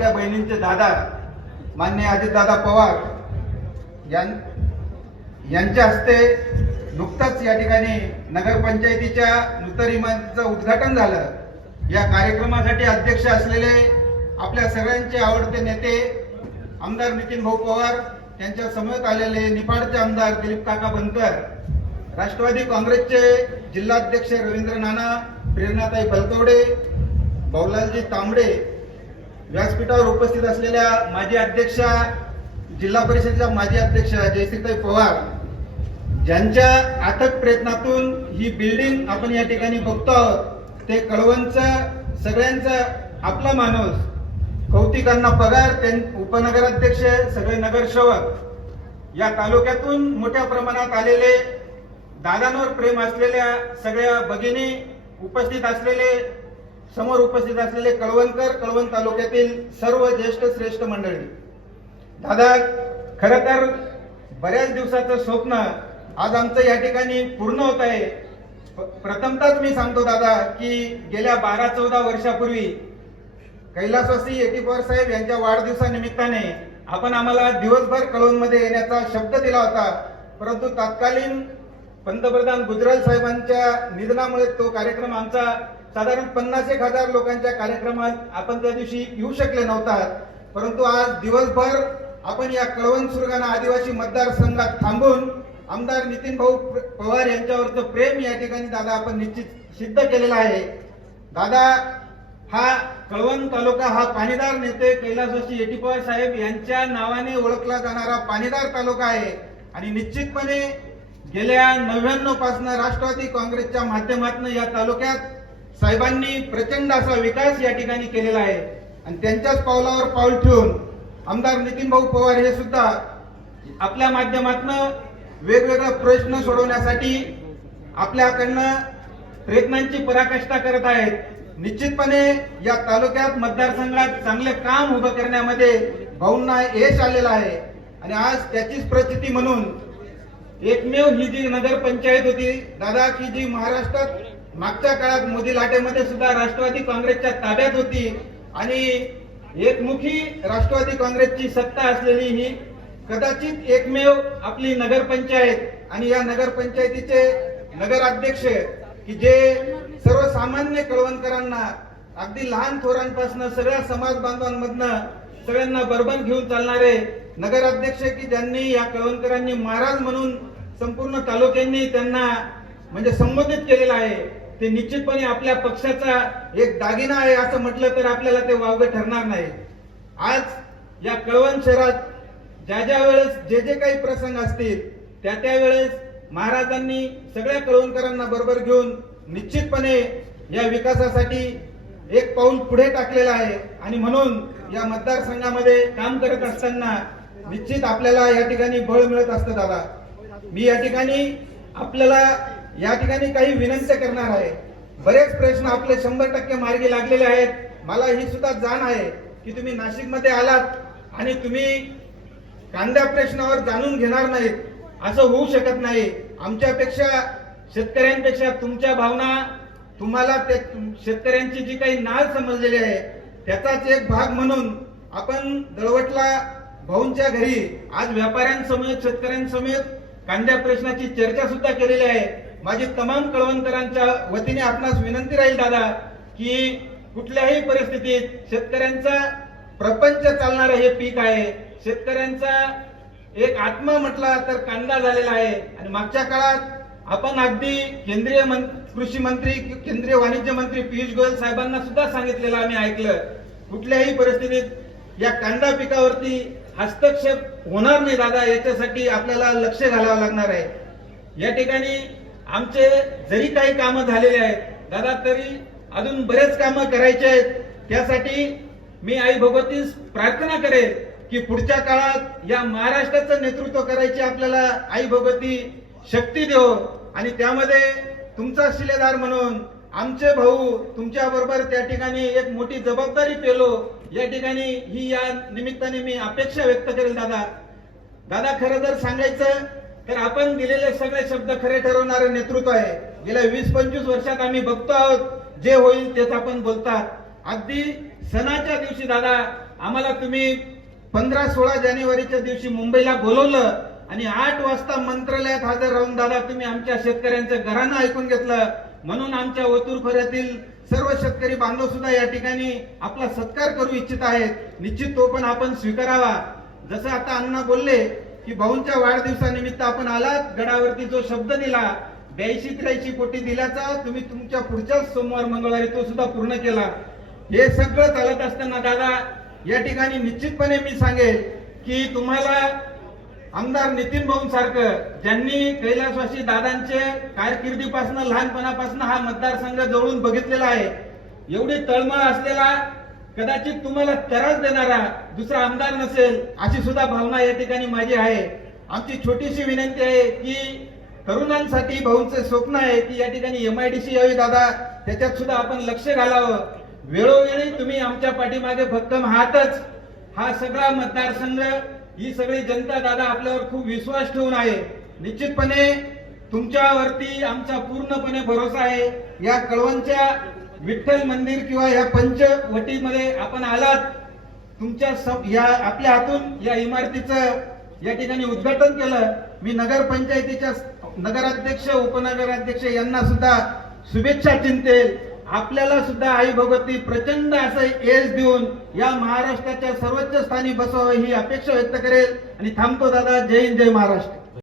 लाडक्या बहिणींचे दादा मान्य अजितदादा पवार यां- यांच्या हस्ते नुकताच या ठिकाणी नगरपंचायतीच्या नूतन इमारतीचं उद्घाटन झालं. या कार्यक्रमासाठी अध्यक्ष असलेले आपल्या सगळ्यांचे आवडते नेते आमदार नितीन भाऊ पवार त्यांच्यासमोर आलेले निफाडचे आमदार दिलीप काका बनकर राष्ट्रवादी काँग्रेसचे जिल्हाध्यक्ष रवींद्र नाना प्रेरणाताई बलकवडे भाऊलालजी तांबडे व्यासपीठावर उपस्थित असलेल्या माजी अध्यक्षा जिल्हा परिषदेच्या माजी अध्यक्ष जयश्रीताई पवार ज्यांच्या अथक प्रयत्नातून ही बिल्डिंग आपण या ठिकाणी बघतो आहोत ते कळवणचं सगळ्यांचं आपला माणूस कौतिकांना पगार त्यां उपनगराध्यक्ष सगळे नगरसेवक या तालुक्यातून मोठ्या प्रमाणात आलेले दादांवर प्रेम असलेल्या सगळ्या भगिनी उपस्थित असलेले समोर उपस्थित असलेले कळवणकर कळवण तालुक्यातील सर्व ज्येष्ठ श्रेष्ठ मंडळी. दादा खर तर बऱ्याच दिवसाचं स्वप्न आज आमचं या ठिकाणी पूर्ण होत आहे. प्रथमतच मी सांगतो दादा की गेल्या बारा चौदा वर्षापूर्वी कैलासवासी एटीपवार साहेब यांच्या वाढदिवसानिमित्ताने आपण आम्हाला दिवसभर कळवणमध्ये येण्याचा शब्द दिला होता. परंतु तत्कालीन पंतप्रधान गुजराल साहेबांच्या निधनामुळे तो कार्यक्रम आमचा साधारण पन्नास एक हजार लोकांच्या कार्यक्रमात आपण त्या दिवशी येऊ शकले नव्हता परंतु आज दिवसभर आपण या कळवण सुरगाणा आदिवासी मतदारसंघात थांबून आमदार नितीन भाऊ पवार यांच्यावरचं प्रेम या ठिकाणी दादा आपण निश्चित सिद्ध केलेलं आहे. दादा हा कळवण तालुका हा पाणीदार नेते कैलासवासी येटीपवार साहेब यांच्या नावाने ओळखला जाणारा पाणीदार तालुका आहे. आणि निश्चितपणे गेल्या नव्याण्णवपासून राष्ट्रवादी काँग्रेसच्या माध्यमातून या तालुक्यात साहेबांनी प्रचंड असा विकास या ठिकाणी केलेला आहे. आणि त्यांच्याच पावलावर पाऊल ठेवून आमदार नितीन भाऊ पवार हे सुद्धा आपल्या माध्यमातून वेगवेगळा प्रश्न सोडवण्यासाठी आपल्याकडनं प्रयत्नांची पराकाष्ठा करत आहेत. निश्चितपणे या तालुक्यात मतदारसंघात चांगले काम उभं करण्यामध्ये भाऊंना यश आलेलं आहे. आणि आज त्याचीच प्रचिती म्हणून एकमेव ही जी नगरपंचायत होती दादा की जी महाराष्ट्रात मागच्या काळात मोदी लाटेमध्ये सुद्धा राष्ट्रवादी काँग्रेसच्या ताब्यात होती आणि एकमुखी राष्ट्रवादी काँग्रेसची सत्ता असलेली ही कदाचित एकमेव आपली नगरपंचायत आणि या नगरपंचायतीचे नगराध्यक्ष की जे सर्वसामान्य कळवणकरांना अगदी लहान थोरांपासून सगळ्या समाज बांधवांमधनं सगळ्यांना बरबन घेऊन चालणारे नगराध्यक्ष की ज्यांनी या कळवणकरांनी महाराज म्हणून संपूर्ण तालुक्यांनी त्यांना म्हणजे संबोधित केलेलं आहे. ते निश्चितपणे आपल्या पक्षाचा एक दागिना आहे असं म्हटलं तर आपल्याला ते वावगे ठरणार नाही. आज या कळवण शहरात ज्या ज्या वेळेस जे जे काही प्रसंग असतील त्या त्या वेळेस महाराजांनी सगळ्या कळवणकरांना बरोबर घेऊन निश्चितपणे या विकासासाठी एक पाऊल पुढे टाकलेलं आहे. आणि म्हणून या मतदारसंघामध्ये काम करत असताना निश्चित आपल्याला या ठिकाणी बळ मिळत असतं दादा. मी या ठिकाणी आपल्याला या ठिकाणी काही विनंती करणार आहे. बरेच प्रश्न आपले शंभर टक्के मार्गी लागलेले आहेत. मला ही सुद्धा जाण आहे की तुम्ही नाशिकमध्ये आलात आणि तुम्ही कांदा प्रश्नावर जाणून घेणार नाहीत. असं होऊ शकत नाही. आमच्यापेक्षा शेतकऱ्यांपेक्षा तुमच्या भावना तुम्हाला ते शेतकऱ्यांची जी काही नाळ समजलेली आहे त्याचाच एक भाग म्हणून आपण दळवटला भाऊंच्या घरी आज व्यापाऱ्यांसमेत शेतकऱ्यांसमेत कांद्या प्रश्नाची चर्चा सुद्धा केलेली आहे. माझी तमाम कळवणकरांच्या वतीने आपणास विनंती राहील दादा की कुठल्याही परिस्थितीत शेतकऱ्यांचा प्रपंच चालणारं हे पीक आहे. शेतकऱ्यांचा एक आत्मा म्हटला तर कांदा झालेला आहे. आणि मागच्या काळात आपण अगदी केंद्रीय मं- कृषी मंत्री केंद्रीय वाणिज्य मंत्री पियुष गोयल साहेबांना सुद्धा सांगितलेलं आम्ही ऐकलं. कुठल्याही परिस्थितीत या कांदा पिकावरती हस्तक्षेप होणार नाही दादा. याच्यासाठी आपल्याला लक्ष घालावं लागणार आहे. या ठिकाणी आमचे जरी काही कामं झालेले आहेत दादा तरी अजून बरेच कामं करायचे आहेत. त्यासाठी मी आई भगवतीस प्रार्थना करेल की पुढच्या काळात या महाराष्ट्राचं नेतृत्व करायची आपल्याला आई भगवती शक्ती देव आणि त्यामध्ये तुमचा शिलेदार म्हणून आमचे भाऊ तुमच्या बरोबर त्या ठिकाणी एक मोठी जबाबदारी पेलो. या ठिकाणी ही या निमित्ताने मी अपेक्षा व्यक्त करेल दादा. दादा खरं जर सांगायचं तर आपण दिलेले सगळे शब्द खरे ठरवणारे नेतृत्व आहे. गेल्या वीस पंचवीस वर्षात आम्ही बघतो आहोत जे होईल तेच आपण बोलतात. अगदी सणाच्या दिवशी दादा आम्हाला तुम्ही पंधरा सोळा जानेवारीच्या दिवशी मुंबईला बोलवलं आणि आठ वाजता मंत्रालयात हजर राहून दादा तुम्ही आमच्या शेतकऱ्यांचं घरानं ऐकून घेतलं. म्हणून आमच्या ओतूर खोऱ्यातील सर्व शेतकरी बांधव सुद्धा या ठिकाणी आपला सत्कार करू इच्छित आहेत. निश्चित तो पण आपण स्वीकारावा. जसं आता अण्णा बोलले की भाऊंच्या वाढदिवसानिमित्त आपण आलात गडावरती जो शब्द दिला ब्याऐंशी त्र्याऐंशी कोटी दिल्याचा तुम्ही तुमच्या पुढच्याच सोमवार मंगळवारी तो सुद्धा पूर्ण केला. हे सगळं चालत असताना दादा या ठिकाणी निश्चितपणे मी सांगेल की तुम्हाला आमदार नितीन भाऊ सारखं ज्यांनी कैलासवासी दादांचे कारकिर्दीपासून लहानपणापासून हा मतदारसंघ जवळून बघितलेला आहे एवढी तळमळ असलेला कदाचित तुम्हाला त्रास देणारा दुसरा आमदार नसेल अशी सुद्धा भावना या ठिकाणी माझी आहे. आमची छोटीशी विनंती आहे की तरुणांसाठी भाऊंचे स्वप्न आहे की या ठिकाणी एम आय डी सी यावी दादा. त्याच्यात सुद्धा आपण लक्ष घालावं. वेळोवेळी तुम्ही आमच्या पाठीमागे भक्कम आहातच. हा सगळा मतदारसंघ ही सगळी जनता दादा आपल्यावर खूप विश्वास ठेवून आहे. निश्चितपणे तुमच्यावरती आमचा पूर्णपणे भरोसा आहे. या कळवणच्या विठ्ठल मंदिर किंवा या पंचवटीमध्ये आपण आलात तुमच्या सब या आपल्या हातून या इमारतीचं या ठिकाणी उद्घाटन केलं. मी नगर पंचायतीच्या नगराध्यक्ष उपनगराध्यक्ष यांना सुद्धा शुभेच्छा चिंतेल. आपल्याला सुद्धा आई भगवती प्रचंड असं एज देऊन या महाराष्ट्राच्या सर्वोच्च स्थानी बसावं ही अपेक्षा व्यक्त करेल. आणि थांबतो दादा. जय हिंद जय महाराष्ट्र.